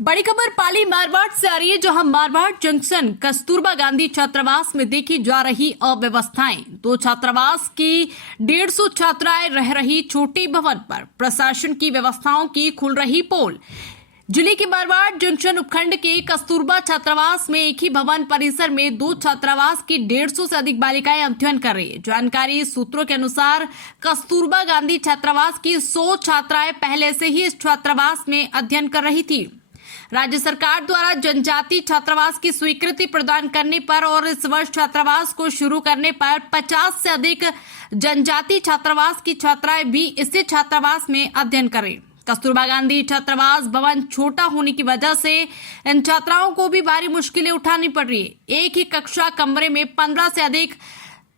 बड़ी खबर पाली मारवाड़ से आ रही है, जहां मारवाड़ जंक्शन कस्तूरबा गांधी छात्रावास में देखी जा रही अव्यवस्थाएं। दो छात्रावास की 150 छात्राएं रह रही छोटे भवन पर प्रशासन की व्यवस्थाओं की खुल रही पोल। जिले के मारवाड़ जंक्शन उपखंड के कस्तूरबा छात्रावास में एक ही भवन परिसर में दो छात्रावास की 150 से अधिक बालिकाएं अध्ययन कर रही है। जानकारी सूत्रों के अनुसार कस्तूरबा गांधी छात्रावास की 100 छात्राएं पहले से ही इस छात्रावास में अध्ययन कर रही थी। राज्य सरकार द्वारा जनजाति छात्रावास की स्वीकृति प्रदान करने पर और इस वर्ष छात्रावास को शुरू करने पर 50 से अधिक जनजाति छात्रावास की छात्राएं भी इसी छात्रावास में अध्ययन करें। कस्तूरबा गांधी छात्रावास भवन छोटा होने की वजह से इन छात्राओं को भी भारी मुश्किलें उठानी पड़ रही है। एक ही कक्षा कमरे में 15 से अधिक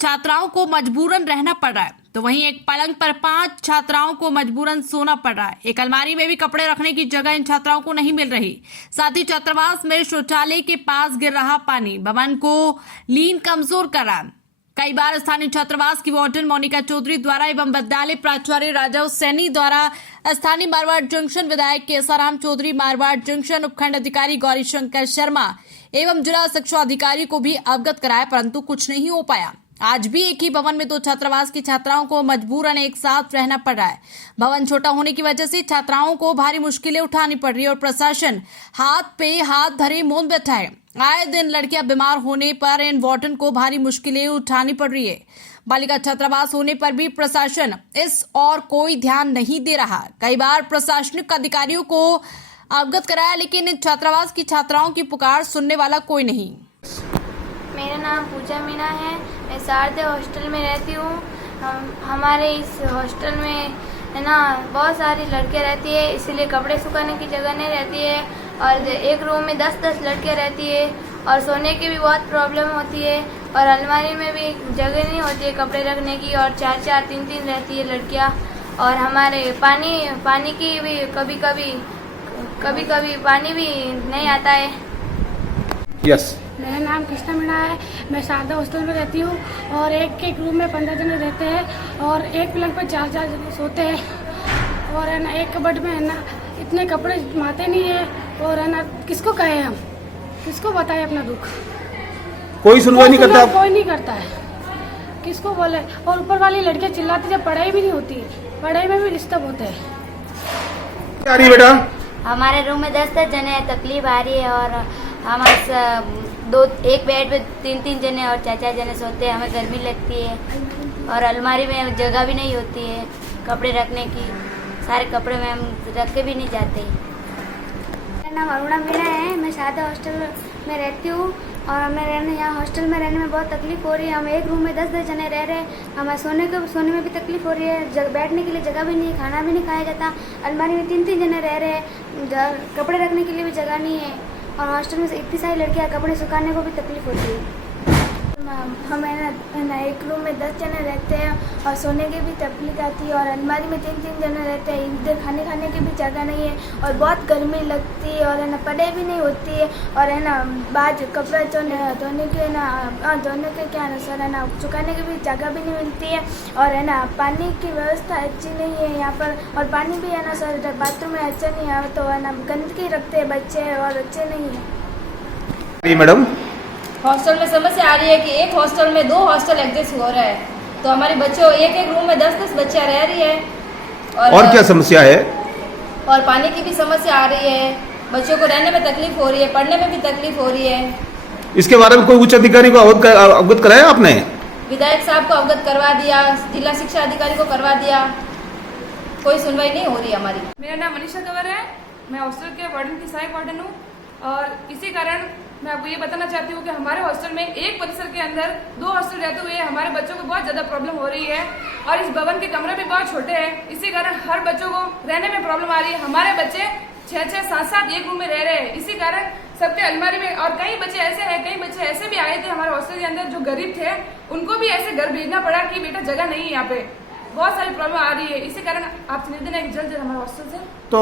छात्राओं को मजबूरन रहना पड़ रहा है, तो वहीं एक पलंग पर 5 छात्राओं को मजबूरन सोना पड़ रहा है। एक अलमारी में भी कपड़े रखने की जगह इन छात्राओं को नहीं मिल रही। साथ ही छात्रावास में शौचालय के पास गिर रहा पानी भवन को लीन कमजोर कर रहा है। कई बार स्थानीय छात्रावास की वार्डन मोनिका चौधरी द्वारा एवं विद्यालय प्राचार्य राजा सैनी द्वारा स्थानीय मारवाड़ जंक्शन विधायक केसाराम चौधरी, मारवाड़ जंक्शन उपखंड अधिकारी गौरी शंकर शर्मा एवं जिला शिक्षा अधिकारी को भी अवगत कराया, परंतु कुछ नहीं हो पाया। आज भी एक ही भवन में दो छात्रावास की छात्राओं को मजबूरन एक साथ रहना पड़ रहा है। भवन छोटा होने की वजह से छात्राओं को भारी मुश्किलें उठानी पड़ रही है और प्रशासन हाथ पे हाथ धरे मौन बैठा है। आए दिन लड़कियां बीमार होने पर इन वार्डन को भारी मुश्किलें उठानी पड़ रही है। बालिका छात्रावास होने पर भी प्रशासन इस और कोई ध्यान नहीं दे रहा। कई बार प्रशासनिक अधिकारियों को अवगत कराया, लेकिन इन छात्रावास की छात्राओं की पुकार सुनने वाला कोई नहीं। मेरा नाम पूजा मीना है। मैं शारदा हॉस्टल में रहती हूँ। हमारे इस हॉस्टल में है ना बहुत सारी लड़कियाँ रहती है, इसीलिए कपड़े सुखाने की जगह नहीं रहती है और एक रूम में 10-10 लड़कियाँ रहती है और सोने की भी बहुत प्रॉब्लम होती है और अलमारी में भी जगह नहीं होती है कपड़े रखने की और 4-4, 3-3 रहती है लड़कियाँ। और हमारे पानी की भी कभी कभी पानी भी नहीं आता है। यस मेरा नाम कृष्णा मीणा है। मैं शारदा हॉस्टल में रहती हूँ और एक रूम में 15 जने रहते हैं और एक पलंग पर 4-4 जने सोते हैं और है ना एक कबर्ड में है ना इतने कपड़े माते नहीं है और है ना किसको कहे हम, किसको बताए अपना दुख। कोई सुनवाई नहीं करता, कोई नहीं करता है, किसको बोले। और ऊपर वाली लड़कियाँ चिल्लाती जब पढ़ाई भी नहीं होती, पढ़ाई में भी डिस्टर्ब होते हैं। क्या आ रही है बेटा? हमारे रूम में 10-10 जने तकलीफ आ रही है और हमारे एक बेड पे 3-3 जने और 4-4 जने सोते हैं। हमें गर्मी लगती है और अलमारी में जगह भी नहीं होती है कपड़े रखने की, सारे कपड़े में हम रख के भी नहीं जाते। मेरा नाम अरुणा मीणा है। मैं शारदा हॉस्टल में रहती हूँ और हमें यहाँ हॉस्टल में रहने में बहुत तकलीफ हो रही है। हम एक रूम में 10-10 जने रह रहे हैं। हमें सोने में भी तकलीफ हो रही है, बैठने के लिए जगह भी नहीं, खाना भी नहीं खाया जाता। अलमारी में 3-3 जने रह रहे हैं, कपड़े रखने के लिए भी जगह नहीं है और हॉस्टल में इतनी सारी लड़कियाँ, कपड़े सुखाने को भी तकलीफ होती है। हम है ना एक रूम में 10 जने रहते हैं और सोने की भी तकलीफ आती है और अलमारी में 3-3 जने रहते हैं। इधर खाने की भी जगह नहीं है और बहुत गर्मी लगती है और है ना पढ़ाई भी नहीं होती है और है ना बाद कपड़े धोने के क्या ना सर है ना सुखाने की भी जगह भी नहीं मिलती है और है ना पानी की व्यवस्था अच्छी नहीं है यहाँ पर और पानी भी है ना सर बाथरूम में अच्छा नहीं है, तो है ना गंदगी रखते हैं बच्चे और अच्छे नहीं है। मैडम हॉस्टल में समस्या आ रही है कि एक हॉस्टल में 2 हॉस्टल एग्जिस्ट हो रहा है, तो हमारे बच्चों एक रूम में 10-10 बच्चियां रह रही है और क्या समस्या है? और पानी की भी समस्या आ रही है, बच्चों को रहने में तकलीफ हो रही है, पढ़ने में भी तकलीफ हो रही है। इसके बारे में कोई उच्च अधिकारी को अवगत कराया आपने? विधायक साहब को अवगत करवा दिया, जिला शिक्षा अधिकारी को करवा दिया, कोई सुनवाई नहीं हो रही हमारी। मेरा नाम मनीषा कंवर है। मैं हॉस्टल के वार्डन की सहायक वार्डन हूँ और इसी कारण मैं आपको ये बताना चाहती हूँ कि हमारे हॉस्टल में एक परिसर के अंदर 2 हॉस्टल रहते हुए हमारे बच्चों को बहुत ज़्यादा प्रॉब्लम हो रही है और इस भवन के कमरे भी बहुत छोटे हैं। इसी कारण हर बच्चों को रहने में प्रॉब्लम आ रही है। हमारे बच्चे 6-6, 7-7 एक रूम में रह रहे हैं। इसी कारण सबके अलमारी में और कई बच्चे ऐसे भी आए थे हमारे हॉस्टल के अंदर जो गरीब थे, उनको भी ऐसे घर भेजना पड़ा कि बेटा जगह नहीं है यहाँ पे। बहुत सारी प्रॉब्लम आ रही है। इसी कारण आपसे निवेदन है कि जल्द हमारे हॉस्टल से तो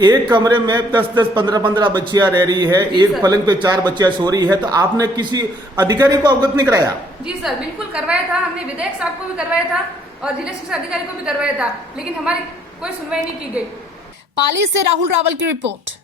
एक कमरे में 10-10, 15-15 बच्चियां रह रही है, एक पलंग पे 4 बच्चियां सो रही है, तो आपने किसी अधिकारी को अवगत नहीं कराया? जी सर, बिल्कुल करवाया था। हमने विधायक साहब को भी करवाया था और जिला शिक्षा अधिकारी को भी करवाया था, लेकिन हमारी कोई सुनवाई नहीं की गई। पाली से राहुल रावल की रिपोर्ट।